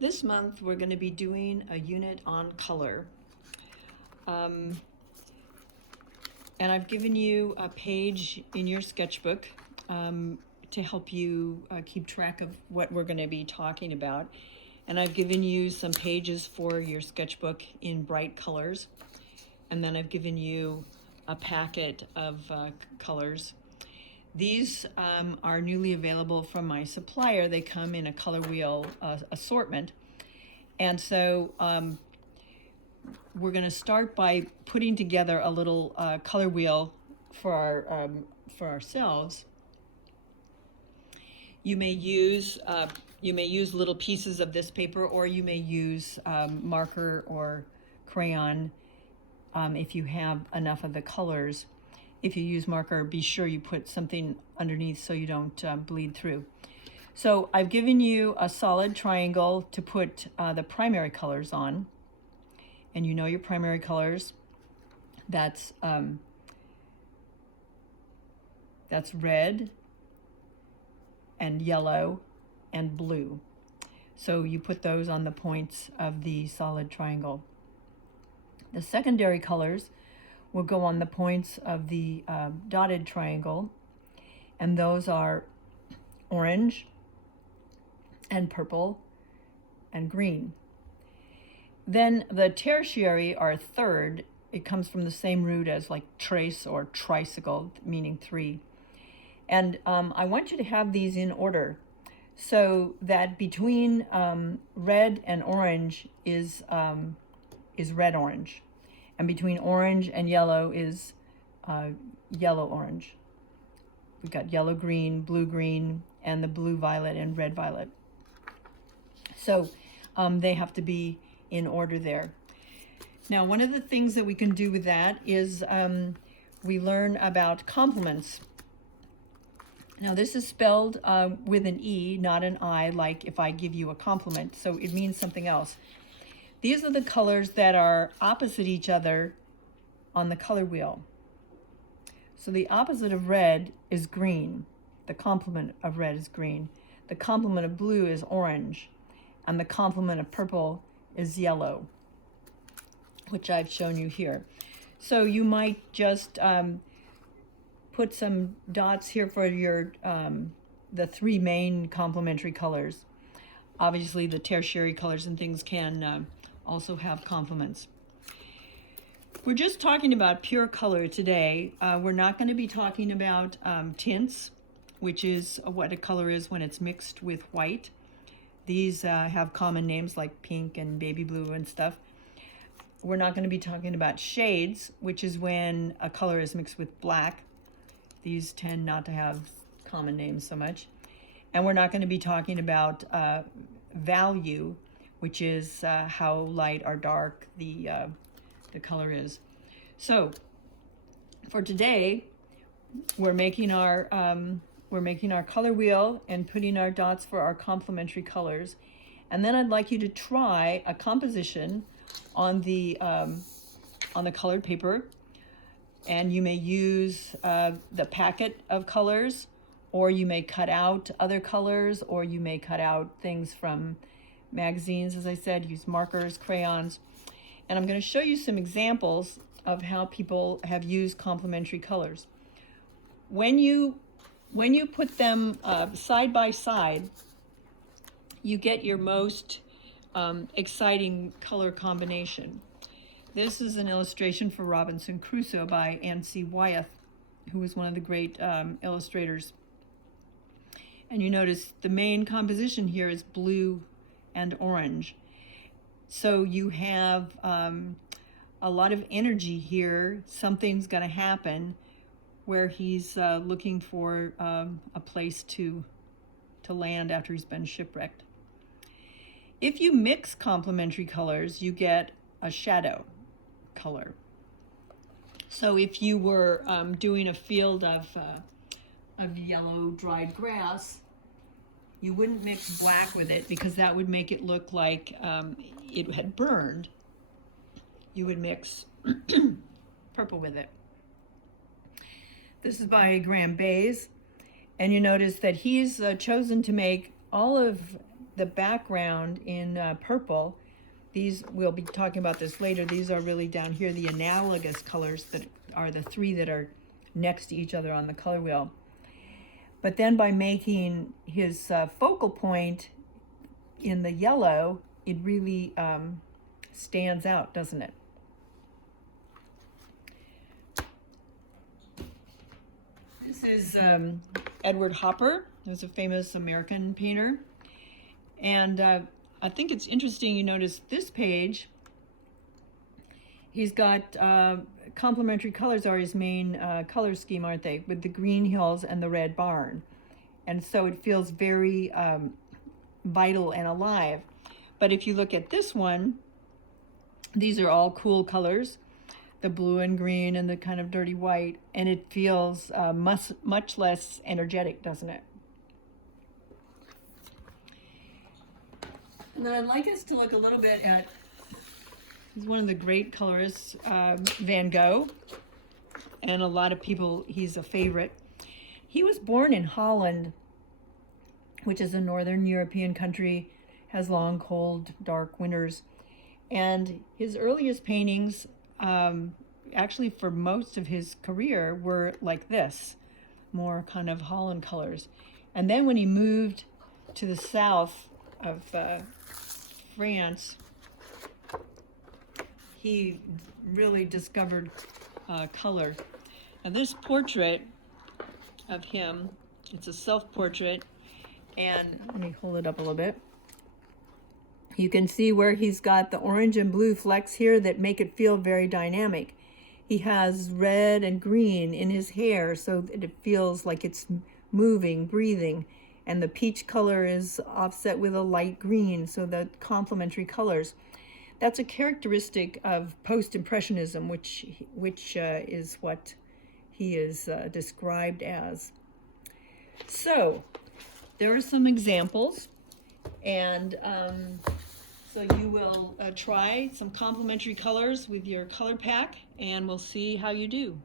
This month we're going to be doing a unit on color. And I've given you a page in your sketchbook to help you keep track of what we're going to be talking about. And I've given you some pages for your sketchbook in bright colors. And then I've given you a packet of colors. These are newly available from my supplier. They come in a color wheel assortment. And so we're going to start by putting together a little color wheel for ourselves. You may use little pieces of this paper, or you may use marker or crayon if you have enough of the colors. If you use marker, be sure you put something underneath so you don't bleed through. So I've given you a solid triangle to put the primary colors on. And you know your primary colors. That's red and yellow and blue. So you put those on the points of the solid triangle. The secondary colors will go on the points of the dotted triangle, and those are orange and purple and green. Then the tertiary are third. It comes from the same root as like trace or tricycle, meaning three. And I want you to have these in order so that between red and orange is red-orange. And between orange and yellow is yellow-orange. We've got yellow-green, blue-green, and the blue-violet and red-violet. So they have to be in order there. Now, one of the things that we can do with that is we learn about complements. Now, this is spelled with an E, not an I, like if I give you a compliment. So it means something else. These are the colors that are opposite each other on the color wheel. So the opposite of red is green. The complement of red is green. The complement of blue is orange. And the complement of purple is yellow, which I've shown you here. So you might just put some dots here for your the three main complementary colors. Obviously, the tertiary colors and things can also have complements. We're just talking about pure color today. We're not going to be talking about tints, which is what a color is when it's mixed with white. These have common names like pink and baby blue and stuff. We're not going to be talking about shades, which is when a color is mixed with black. These tend not to have common names so much. And we're not going to be talking about value, which is how light or dark the color is. So for today, we're making our color wheel and putting our dots for our complementary colors. And then I'd like you to try a composition on the colored paper. And you may use the packet of colors, or you may cut out other colors, or you may cut out things from magazines, as I said, use markers, crayons. And I'm going to show you some examples of how people have used complementary colors. When you put them side by side, you get your most exciting color combination. This is an illustration for Robinson Crusoe by N.C. Wyeth, who was one of the great illustrators. And you notice the main composition here is blue and orange. So you have a lot of energy here. Something's going to happen where he's looking for a place to land after he's been shipwrecked. If you mix complementary colors, you get a shadow color. So if you were doing a field of yellow dried grass, you wouldn't mix black with it because that would make it look like it had burned. You would mix purple with it. This is by Graham Bayes, and you notice that he's chosen to make all of the background in purple, these, we'll be talking about this later, these are really down here, the analogous colors that are the three that are next to each other on the color wheel. But then by making his focal point in the yellow, it really stands out, doesn't it? This is Edward Hopper, who's a famous American painter. And I think it's interesting you notice this page, he's got complementary colors are his main color scheme, aren't they? With the green hills and the red barn. And so it feels very vital and alive. But if you look at this one, these are all cool colors, the blue and green and the kind of dirty white, and it feels much less energetic, doesn't it? And then I'd like us to look a little bit at, he's one of the great colorists, Van Gogh, and a lot of people, he's a favorite. He was born in Holland, which is a northern European country, has long, cold, dark winters. And his earliest paintings, actually for most of his career, were like this, more kind of Holland colors. And then when he moved to the south of France, he really discovered color. Now this portrait of him, it's a self-portrait, and let me hold it up a little bit. You can see where he's got the orange and blue flecks here that make it feel very dynamic. He has red and green in his hair so that it feels like it's moving, breathing. And the peach color is offset with a light green, so the complementary colors. That's a characteristic of post-impressionism, which is what he is described as. So there are some examples, and so you will try some complementary colors with your color pack, and we'll see how you do.